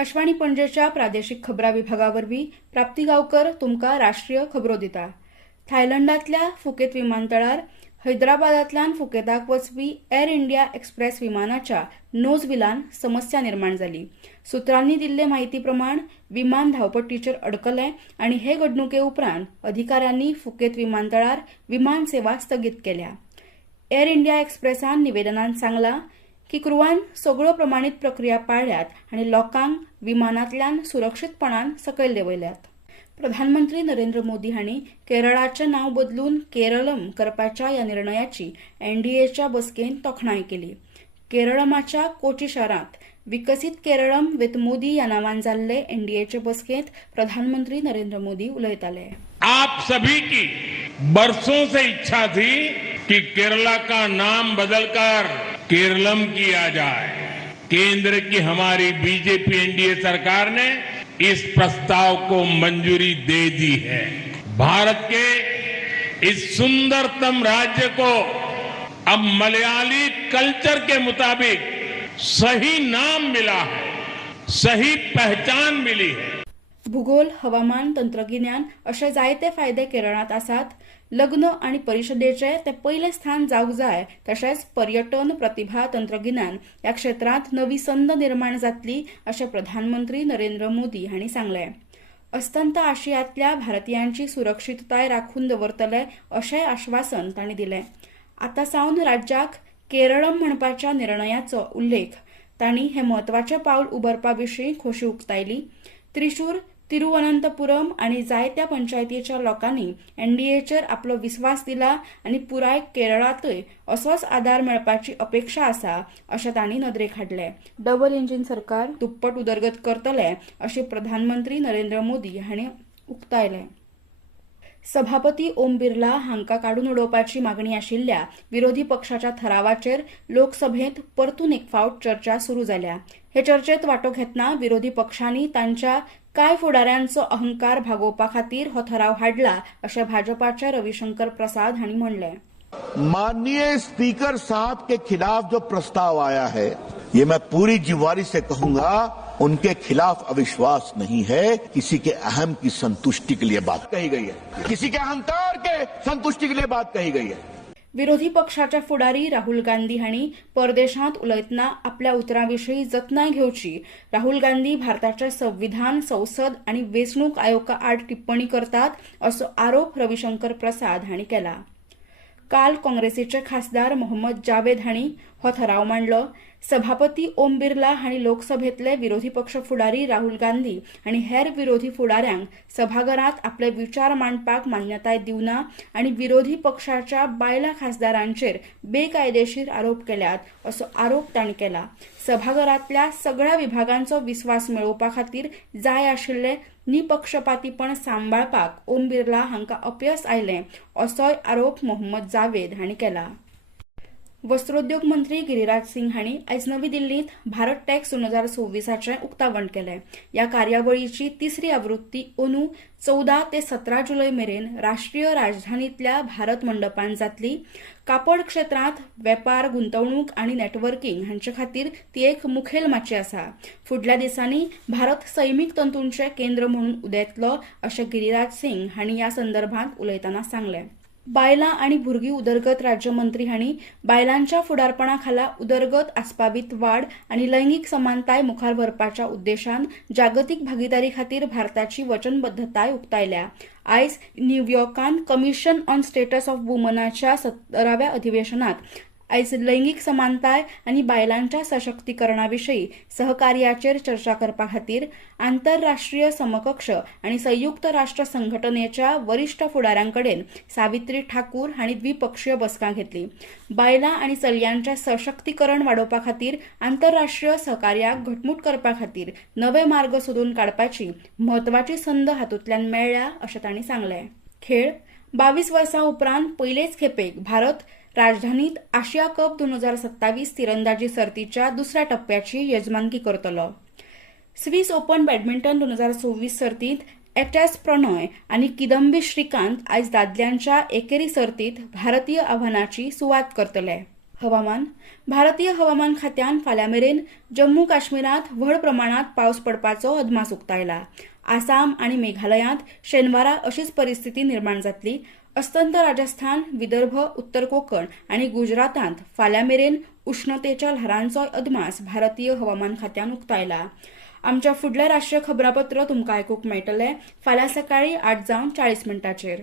आकाशवाणी पणजेच्या प्रादेशिक खबरां विभागावरवीं प्राप्ती गांवकर तुमकां राष्ट्रीय खबरो दिता। थायलंडांतल्या फुकेत विमानतळार हैदराबादांतल्यान फुकेताक वचपी एअर इंडिया एक्सप्रेस विमानाच्या नोजव्हिलान समस्या निर्माण जाली। सुत्रांनी दिल्ले म्हायती प्रमाण विमान धांवपट्टीचेर अडकलें आनी हे घडणुके उपरांत अधिकाऱ्यांनी फुकेत विमानतळार विमान सेवा स्थगीत केल्या। एअर इंडिया एक्सप्रेसान निवेदनांत सांगलां की क्रूवान सगळ्यो प्रमाणीत प्रक्रिया पाळल्यात आनी लोकांक विमानांतल्यान सुरक्षीतपणान सकयल देंवयल्यात। प्रधानमंत्री नरेंद्र मोदी हांणी केरळाचें नांव बदलून केरळम करपाच्या ह्या निर्णयाची एनडीएच्या बसकेंत तोखणाय केली। केरळमाच्या कोची शारांत विकसीत केरळम विथ मोदी ह्या नांवान जाल्ले एनडीएचे बसकेंत प्रधानमंत्री नरेंद्र मोदी उलयताले। आप सभी की बरसों से इच्छा थी कि केरला का नाम बदलकर केरलम किया जाए। केंद्र की हमारी बीजेपी एनडीए सरकार ने इस प्रस्ताव को मंजूरी दे दी है। भारत के इस सुंदरतम राज्य को अब मलयाली कल्चर के मुताबिक सही नाम मिला है, सही पहचान मिली है। भूगोल, हवामान, तंत्रगिन्यान अशे जायते फायदे केरळांत आसात। लग्न आनी परिशदेचे ते पयले स्थान जावंक जाय, तशेंच पर्यटन, प्रतिभा, तंत्रगिन्यान ह्या क्षेत्रांत नवी संद निर्माण जातली अशें प्रधानमंत्री नरेंद्र मोदी हांणी सांगलें। अस्तंत आशियांतल्या भारतीयांची सुरक्षीतताय राखून दवरतले अशेंय आश्वासन तांणी दिलें। आतां सावन राज्याक केरळम म्हणपाच्या निर्णयाचो उल्लेख तांणी हे म्हत्वाचें पावल उबारपा विशीं खोशी उक्तायली। त्रिशूर, तिरुवनंतपुरम आनी जायत्या पंचायतीच्या लोकांनी एनडीएचेर आपलो विस्वास दिला आनी पुराय केरळांतय असोच आदार मेळपाची अपेक्षा आसा अशें तांणी नदरेक हाडलें। डबल इंजीन सरकार दुप्पट उदरगत करतले अशें प्रधानमंत्री नरेंद्र मोदी हांणी उक्तायलें। सभापती ओम बिर्ला हांकां काडून उडोवपाची मागणी आशिल्ल्या विरोधी पक्षाच्या ठरावाचेर लोकसभेत परतून एक फावट चर्चा सुरू जाल्या। हे चर्चेत वांटो घेतना विरोधी पक्षांनी तांच्या कांय फुडाऱ्यांचो अहंकार भागोवपा खातीर हो ठराव हाडला अशें भाजपाचे रविशंकर प्रसाद हांणी म्हणलें। माननीय स्पीकर साहब के खिलाफ जो प्रस्ताव आया है, ये मैं पूरी जिम्मेदारी से कहूंगा, उनके खिलाफ अविश्वास नहीं है। किसी के अहम की संतुष्टि के लिए बात कही गई है, किसी के अहंकार के संतुष्टि के लिए बात कही गई है। विरोधी पक्षाचे फुडारी राहुल गांधी हांणी परदेशांत उलयतना आपल्या उतरांविशीं जतनाय घेवची। राहुल गांधी भारताचे संविधान, संसद आनी वेंचणूक आयोगा आड टिप्पणी करतात असो आरोप रविशंकर प्रसाद हांणी केला। काल काँग्रेसीचे खासदार मोहम्मद जावेद हांणी हो ठराव मांडलो। सभापती ओम बिर्ला हांणी लोकसभेतले विरोधी पक्ष फुडारी राहुल गांधी आनी हेर विरोधी फुडाऱ्यांक सभाघरांत आपले विचार मांडपाक मान्यताय दिवना आनी विरोधी पक्षाच्या बायलां खासदारांचेर बेकायदेशीर आरोप केल्यात असो आरोप तांणी केला। सभाघरांतल्या सगळ्या विभागांचो विस्वास मेळोवपा खातीर जाय आशिल्ले निपक्षपातीपण सांबाळपाक ओम बिर्ला हांकां अपयस आयलें असोय आरोप मोहम्मद जावेद हांणी केला। वस्त्रोद्योग मंत्री गिरिराज सिंग हांणी आयज नवी दिल्लींत भारत टॅक्स 2026 उक्तावण केलें। ह्या कार्यावळीची तिसरी आवृत्ती अंदू 14 ते 17 जुलय मेरेन राष्ट्रीय राजधानींतल्या भारत मंडपांत जातली। कापड क्षेत्रांत वेपार, गुंतवणूक आनी नेटवर्किंग हांचे खातीर ती एक मुखेल माची आसा। फुडल्या दिसांनी भारत सैमीक तंतूंचें केंद्र म्हणून उदेतलो अशें गिरिराज सिंग हांणी ह्या संदर्भांत उलयतना सांगलें। बायलां आनी भुरगीं उदरगत राज्यमंत्री हांणी बायलांच्या फुडारपणा खाला उदरगत आस्पावीत वाड आनी लैंगीक समानताय मुखार व्हरपाच्या उद्देशान जागतीक भागीदारी खातीर भारताची वचनबद्धताय उक्तायल्या। आयज न्यूयॉर्कांत कमिशन ऑन स्टेटस ऑफ वुमनाच्या 17व्या अधिवेशनात आयज लैंगीक समानताय आनी बायलांच्या सशक्तीकरणाविशीं सहकार्याचेर चर्चा करपा खातीर आंतरराष्ट्रीय समकक्ष आनी संयुक्त राष्ट्र संघटनेच्या वरिश्ठ फुडाऱ्यांकडेन सावित्री ठाकूर हांणी द्विपक्षीय बसका घेतली। बायलां आनी चलयांचें सशक्तीकरण वाडोवपा खातीर आंतरराष्ट्रीय सहकार्याक घटमूट करपा खातीर नवे मार्ग सोदून काडपाची म्हत्वाची संद हातूंतल्यान मेळ्ळ्या अशें तांणी सांगलें। खेळ 22 वर्सां उपरांत पयलेच खेपेक भारत राजधानीत आशिया कप 2027 तिरंदाजी सर्तीच्या दुसऱ्या टप्प्याची येजमानकी करतलो। स्विस ओपन बॅडमिंटन 2026 सर्तीत एच.एस. प्रणय आनी किदंबी श्रीकांत आयज दादल्यांच्या एकेरी सर्तीत भारतीय आव्हानाची सुवात करतले। हवामान. भारतीय हवामान खात्यान फाल्यां मेरेन जम्मू काश्मीरात व्हड प्रमाणात पावस पडपाचो अदमास उक्तायला. आसाम आणि मेघालयात शेनवारा अशीच परिस्थिती निर्माण जातली. अस्तंत राजस्थान, विदर्भ, उत्तर कोकण आणि गुजरातांत फाल्यां मेरेन उष्णतेच्या ल्हारांचो अदमास भारतीय हवामान खात्यान उक्तायला. आमच्या फुडले राष्ट्रीय खबरापत्र तुमकां आयकूंक मेळटलें फाल्यां सकाळीं 8:40 मिनटांचेर.